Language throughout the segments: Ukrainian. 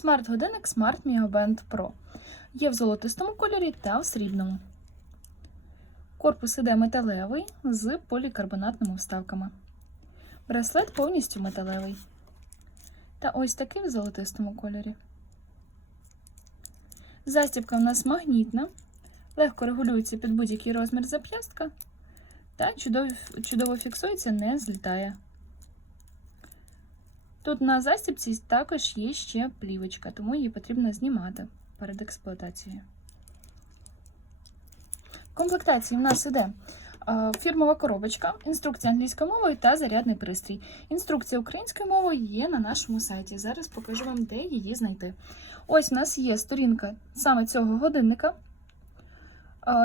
Смарт-годинник Smart Mio Band Pro. Є в золотистому кольорі та в срібному. Корпус іде металевий з полікарбонатними вставками. Браслет повністю металевий. Та ось такий в золотистому кольорі. Застібка в нас магнітна, легко регулюється під будь-який розмір зап'ястка та чудово, чудово фіксується, не злітає. Тут на застібці також є ще плівочка, тому її потрібно знімати перед експлуатацією. В комплектації в нас іде фірмова коробочка, інструкція англійською мовою та зарядний пристрій. Інструкція українською мовою є на нашому сайті. Зараз покажу вам, де її знайти. Ось у нас є сторінка саме цього годинника.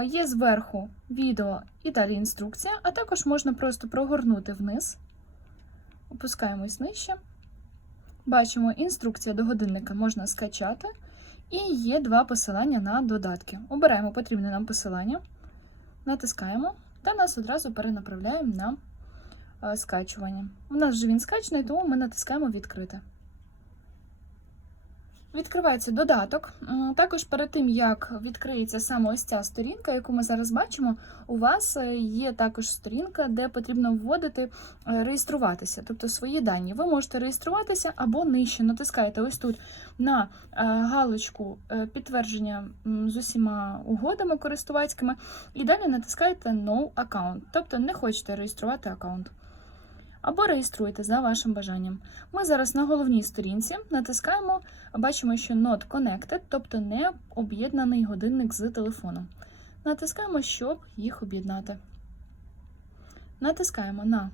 Є зверху відео і далі інструкція, а також можна просто прогорнути вниз. Опускаємось нижче. Бачимо, інструкція до годинника можна скачати. І є два посилання на додатки. Обираємо потрібне нам посилання, натискаємо та нас одразу перенаправляємо на е, скачування. У нас вже він скачаний, тому ми натискаємо відкрити. Відкривається додаток. Також перед тим, як відкриється саме ось ця сторінка, яку ми зараз бачимо, у вас е, є також сторінка, де потрібно вводити, е, реєструватися, тобто свої дані. Ви можете реєструватися або нижче натискаєте ось тут на е, галочку підтвердження з усіма угодами користувацькими, і далі натискаєте No Account, тобто не хочете реєструвати аккаунт. Або реєструйте за вашим бажанням. Ми зараз на головній сторінці натискаємо, бачимо, що Not Connected, тобто не об'єднаний годинник з телефоном. Натискаємо, щоб їх об'єднати. Натискаємо на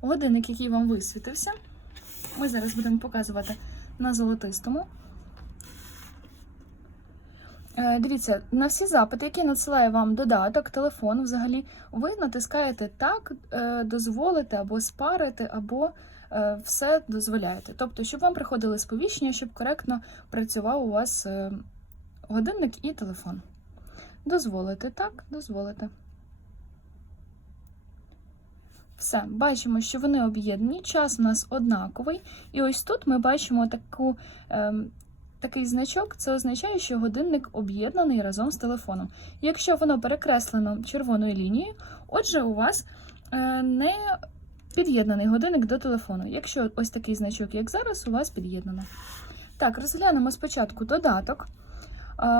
годинник, який вам висвітився. Ми зараз будемо показувати на золотистому. Е, Дивіться, на всі запити, які надсилає вам додаток, телефон взагалі, ви натискаєте так, е, дозволити або спарити, або е, все дозволяєте. Тобто, щоб вам приходили сповіщення, щоб коректно працював у вас годинник і телефон. Дозволити так, дозволити. Все, бачимо, що вони об'єднані, час у нас однаковий. І ось тут ми бачимо таку. Такий значок це означає, що годинник об'єднаний разом з телефоном. Якщо воно перекреслено червоною лінією, отже, у вас е, не під'єднаний годинник до телефону. Якщо ось такий значок, як зараз, у вас під'єднано. Так, розглянемо спочатку додаток.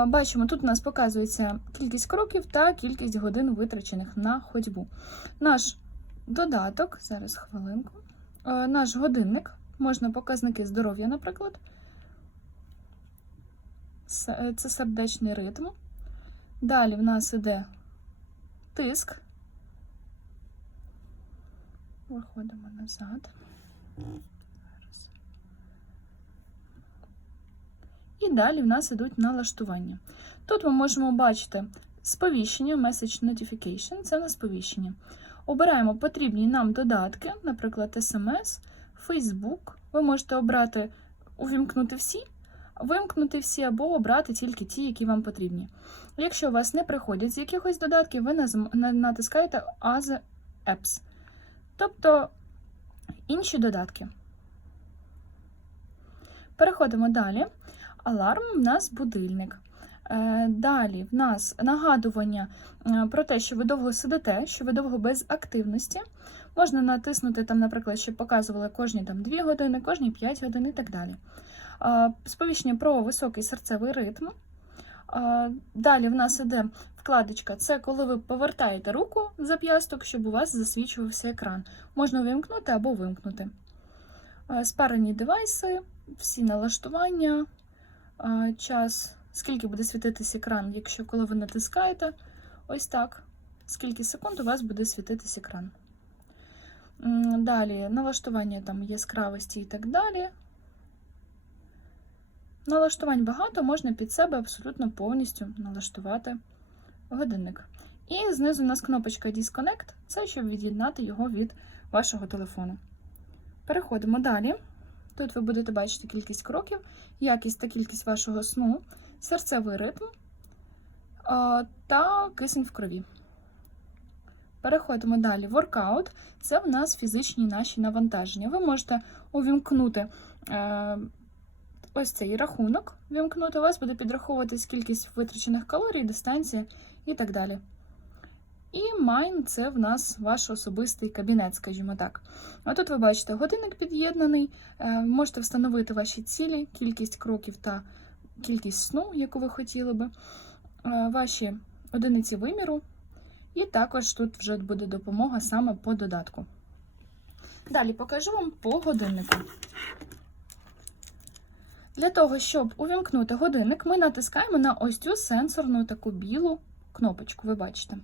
Бачимо, тут у нас показується кількість кроків та кількість годин витрачених на ходьбу. Наш додаток, зараз хвилинку, е, наш годинник, можна показники здоров'я, наприклад. С- Це сердечний ритм. Далі в нас іде тиск. Виходимо назад. І далі в нас ідуть налаштування. Тут ми можемо бачити сповіщення, Message Notification це на сповіщення. Обираємо потрібні нам додатки, наприклад, SMS, Facebook. Ви можете обрати увімкнути всі, вимкнути всі або обрати тільки ті, які вам потрібні. Якщо у вас не приходять з якихось додатків, ви натискаєте Other Apps, тобто інші додатки. Переходимо далі. Аларм в нас будильник. Е, Далі в нас нагадування е, про те, що ви довго сидите, що ви довго без активності. Можна натиснути, там, наприклад, щоб показували кожні там, 2 години, кожні 5 годин і так далі. Сповіщення про високий серцевий ритм. Далі в нас іде вкладочка. Це коли ви повертаєте руку в зап'ясток, щоб у вас засвічувався екран. Можна увімкнути або вимкнути. Спарені девайси, всі налаштування, час, скільки буде світитись екран, якщо коли ви натискаєте, ось так, скільки секунд у вас буде світитись екран. Далі налаштування там яскравості і так далі. Налаштувань багато, можна під себе абсолютно повністю налаштувати годинник. І знизу у нас кнопочка Disconnect це щоб від'єднати його від вашого телефону. Переходимо далі. Тут ви будете бачити кількість кроків, якість та кількість вашого сну, серцевий ритм та кисень в крові. Переходимо далі. Воркаут це в нас фізичні наші навантаження. Ви можете увімкнути е, ось цей рахунок вімкнути, у вас буде підраховуватись кількість витрачених калорій, дистанція і так далі. І Mine – це в нас ваш особистий кабінет, скажімо так. А тут ви бачите, годинник під'єднаний, е, можете встановити ваші цілі, кількість кроків та кількість сну, яку ви хотіли би, е, ваші одиниці виміру, і також тут вже буде допомога саме по додатку. Далі покажу вам по годиннику. Для того, щоб увімкнути годинник, ми натискаємо на ось цю сенсорну таку білу кнопочку, ви бачите.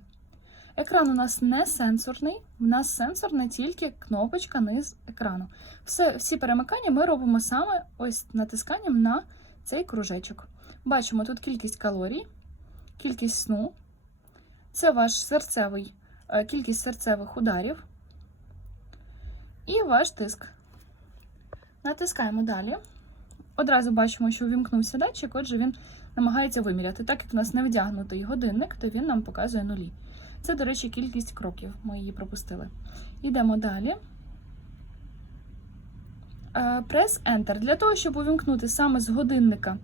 Екран у нас не сенсорний, в нас сенсорна тільки кнопочка низ екрану. Все, всі перемикання ми робимо саме ось натисканням на цей кружечок. Бачимо тут кількість калорій, кількість сну, це ваш серцевий, е, кількість серцевих ударів і ваш тиск. Натискаємо далі. Одразу бачимо, що увімкнувся датчик, отже, він намагається виміряти. Так як у нас не вдягнутий годинник, то він нам показує нулі. Це, до речі, кількість кроків. Ми її пропустили. Йдемо далі. Прес Enter. Для того, щоб увімкнути саме з годинника е,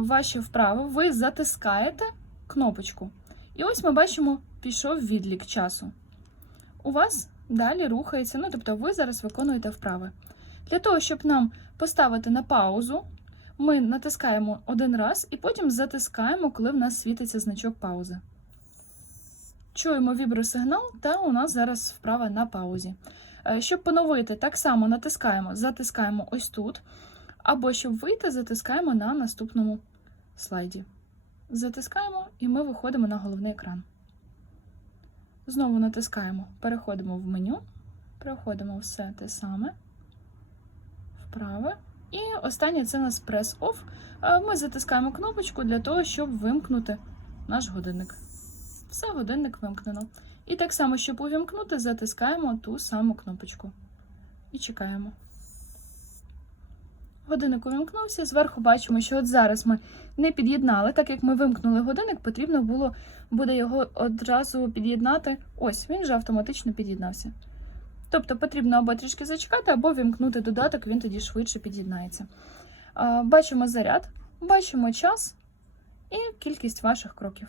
ваші вправи, ви затискаєте кнопочку. І ось ми бачимо, пішов відлік часу. У вас далі рухається, ну тобто ви зараз виконуєте вправи. Для того, щоб нам поставити на паузу, ми натискаємо один раз і потім затискаємо, коли в нас світиться значок паузи. Чуємо вібросигнал, та у нас зараз вправа на паузі. Е, Щоб поновити, так само натискаємо, затискаємо ось тут. Або щоб вийти, затискаємо на наступному слайді. Затискаємо і ми виходимо на головний екран. Знову натискаємо, переходимо в меню, переходимо все те саме, вправе. І останнє це у нас. Е, Ми затискаємо кнопочку для того, щоб вимкнути наш годинник. Все, годинник вимкнено. І так само, щоб увімкнути, затискаємо ту саму кнопочку. І чекаємо. Годинник увімкнувся. Зверху бачимо, що от зараз ми не під'єднали. Так як ми вимкнули годинник, потрібно було буде його одразу під'єднати. Ось, він вже автоматично під'єднався. Тобто потрібно або трішки зачекати, або вімкнути додаток, він тоді швидше під'єднається. Бачимо заряд, бачимо час і кількість ваших кроків.